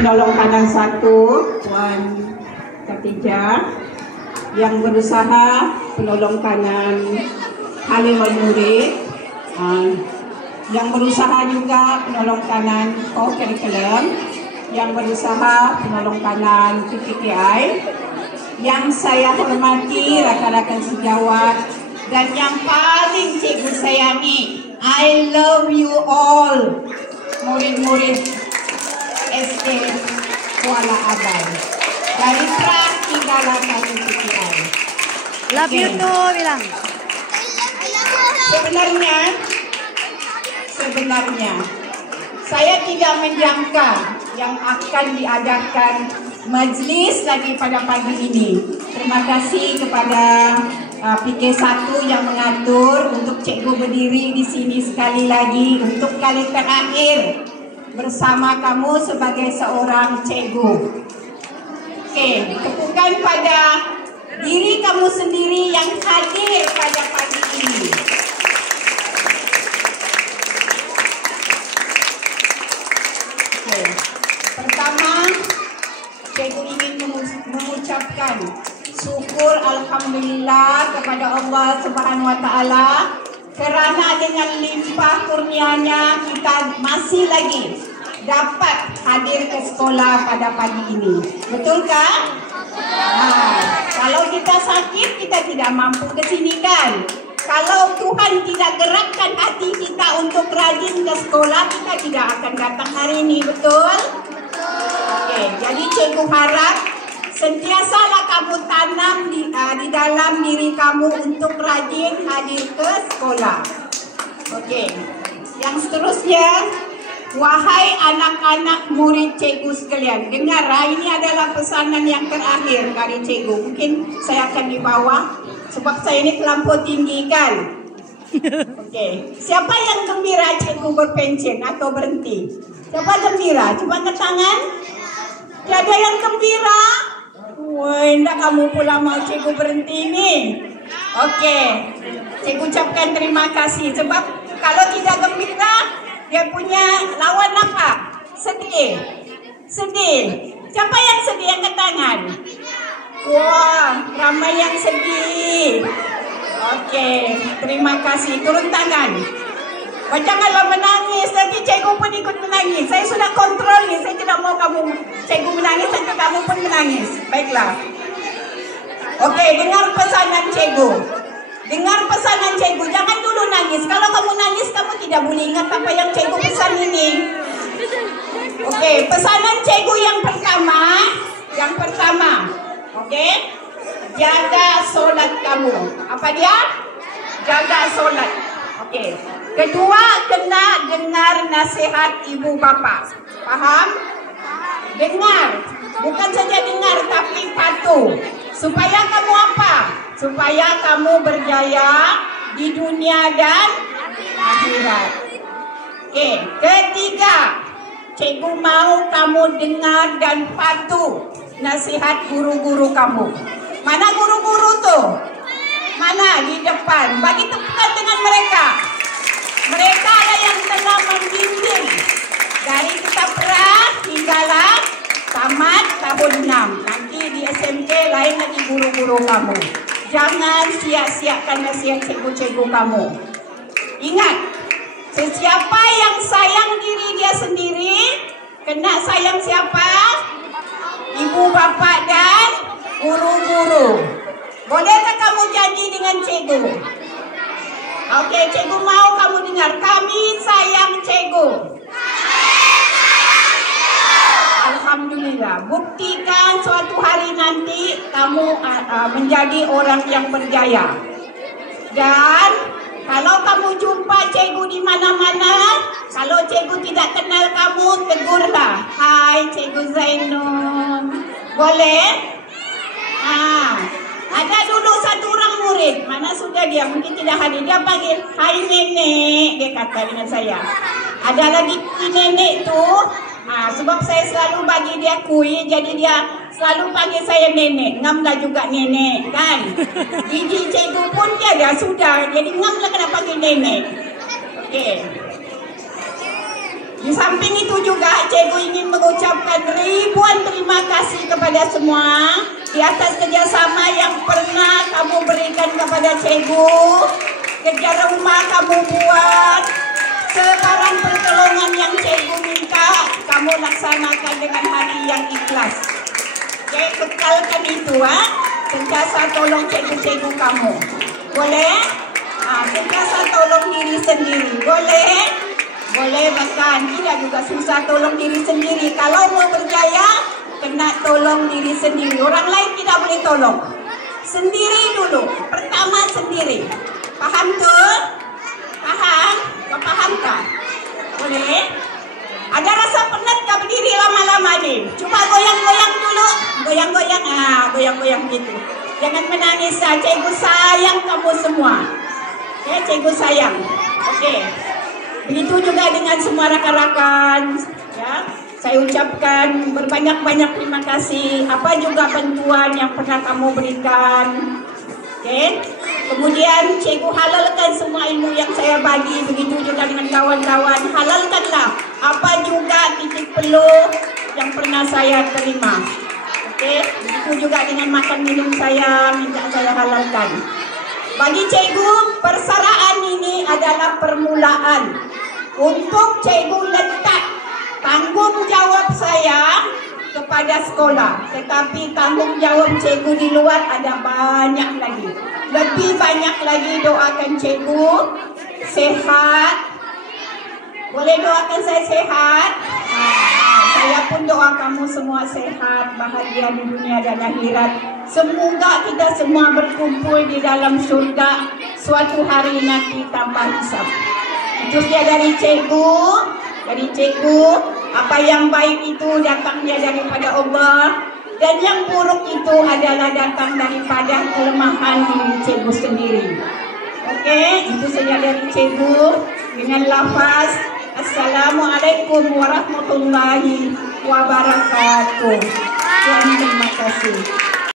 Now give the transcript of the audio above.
penolong kanan 1, Puan Khatijah. Yang berusaha penolong kanan Halim Al-Murid. Yang berusaha juga penolong kanan Co-Curriculum. Yang berusaha penolong kanan PPKI. Yang saya hormati rakan-rakan sejawat. Dan yang paling cikgu sayangi, I love you all, murid-murid SD Kuala Abai. Dari pra hingga laku PPKI. Love you too, bilang. Sebenarnya, saya tidak menjangka yang akan diadakan majlis lagi pada pagi ini. Terima kasih kepada PK1 yang mengatur untuk cikgu berdiri di sini sekali lagi untuk kali terakhir bersama kamu sebagai seorang cikgu. Okey, tepukan pada diri kamu sendiri yang hadir pada pagi ini. Okey, pertama, cikgu ingin mengucapkan syukur alhamdulillah kepada Allah Subhanahu wa taala kerana dengan limpah kurnianya kita masih lagi dapat hadir ke sekolah pada pagi ini. Betul kan? Kalau kita sakit kita tidak mampu ke sini kan? Kalau Tuhan tidak gerakkan hati kita untuk rajin ke sekolah, kita tidak akan datang hari ini, betul? Okey, jadi cikgu harap sentiasalah kamu tanam di dalam diri kamu untuk rajin hadir ke sekolah. Okey. Yang seterusnya, wahai anak-anak murid cikgu sekalian, dengar, ini adalah pesanan yang terakhir dari cikgu. Mungkin saya akan di bawah sebab saya ini terlampau tinggi kan. Okey. Siapa yang gembira cikgu berpensiun atau berhenti? Siapa gembira? Cuba angkat tangan. Tiada yang gembira? Woi, ndak kamu pula mau cikgu berhenti ni. Okey. Cikgu ucapkan terima kasih sebab kalau tidak gembira, dia punya lawan apa? Sedih. Sedih. Siapa yang sedih? Angkat tangan. Wah, ramai yang sedih. Okey, terima kasih. Turun tangan. Janganlah menangis, nanti cikgu pun ikut menangis. Saya sudah kontrol ni, saya tidak mau cikgu menangis, nanti kamu pun menangis. Baiklah. Okey, dengar pesanan cikgu. Dengar pesanan cikgu, jangan dulu nangis. Kalau kamu nangis, kamu tidak boleh ingat apa yang cikgu pesan ini. Okey, pesanan cikgu yang pertama. Okey, jaga solat kamu. Apa dia? Jaga solat. Okey. Kedua, kena dengar nasihat ibu bapa. Faham? Dengar. Bukan saja dengar tapi patuh. Supaya kamu apa? Supaya kamu berjaya di dunia dan akhirat. Okey. Ketiga, cikgu mau kamu dengar dan patuh nasihat guru-guru kamu. Mana guru-guru tu? Mana? Di depan. Bagi tepukan dengan mereka. Mereka lah yang telah membimbing dari kita pra hinggalah tamat tahun 6. Nanti di SMK lain lagi guru-guru kamu. Jangan sia-siakan nasihat cikgu-cikgu kamu. Ingat, sesiapa yang sayang diri dia sendiri, kena sayang siapa? Ibu bapa dan guru-guru. Bolehkah kamu janji dengan cikgu? Okey, cikgu mau kamu dengar. Kami sayang cikgu. Alhamdulillah. Buktikan suatu hari nanti kamu menjadi orang yang berjaya. Dan kalau kamu jumpa cikgu di mana-mana, kalau cikgu tidak kenal kamu, tegurlah. Hai cikgu Zainul. Boleh? Ada dulu satu orang murid, mana sudah dia, mungkin tidak hadir. Dia panggil, hai nenek, dia kata dengan saya. Ada lagi nenek tu, sebab saya selalu bagi dia kuih, jadi dia selalu panggil saya nenek. Ngamlah juga nenek, kan? Gigi cikgu pun dia sudah, jadi ngamlah kena panggil nenek. Okey. Di samping itu juga cikgu ingin mengucapkan kepada semua di atas kerjasama yang pernah kamu berikan kepada cikgu, kerja rumah kamu buat, sebarang pertolongan yang cikgu minta, kamu laksanakan dengan hati yang ikhlas. Oke, kekalkan itu, sentiasa tolong cikgu-cikgu kamu. Boleh? Sentiasa tolong diri sendiri. Boleh? Boleh, bahkan tidak juga susah tolong diri sendiri. Kalau mau berjaya, kena tolong diri sendiri. Orang lain tidak boleh tolong. Sendiri dulu. Pertama sendiri. Paham tuh? Paham? Kau paham tak? Boleh? Ada rasa penat tak berdiri lama-lama ni? Cuba goyang-goyang dulu. Goyang-goyang. Goyang-goyang gitu. Jangan menangis. Cikgu sayang kamu semua. Ya, cikgu sayang. Oke. Begitu juga dengan semua rakan-rakan. Ya, saya ucapkan berbanyak-banyak terima kasih. Apa juga bantuan yang pernah kamu berikan. Oke. Kemudian cikgu halalkan semua ilmu yang saya bagi. Begitu juga dengan kawan-kawan. Halalkanlah apa juga titik peluh yang pernah saya terima. Oke. Begitu juga dengan makan minum saya, minta saya halalkan. Bagi cikgu, persaraan ini adalah permulaan untuk cikgu letak tanggung jawab saya kepada sekolah. Tetapi tanggung jawab cikgu di luar ada banyak lagi. Lebih banyak lagi. Doakan cikgu sehat. Boleh doakan saya sehat? Saya pun doa kamu semua sehat, bahagia di dunia dan akhirat. Semoga kita semua berkumpul di dalam surga suatu hari nanti tanpa hisab. Itu dia dari cikgu. Dari cikgu, apa yang baik itu datangnya daripada Allah, dan yang buruk itu adalah datang daripada kelemahan diri cikgu sendiri. Oke, itu saja dari cikgu dengan lafaz Assalamualaikum warahmatullahi wabarakatuh. Terima kasih.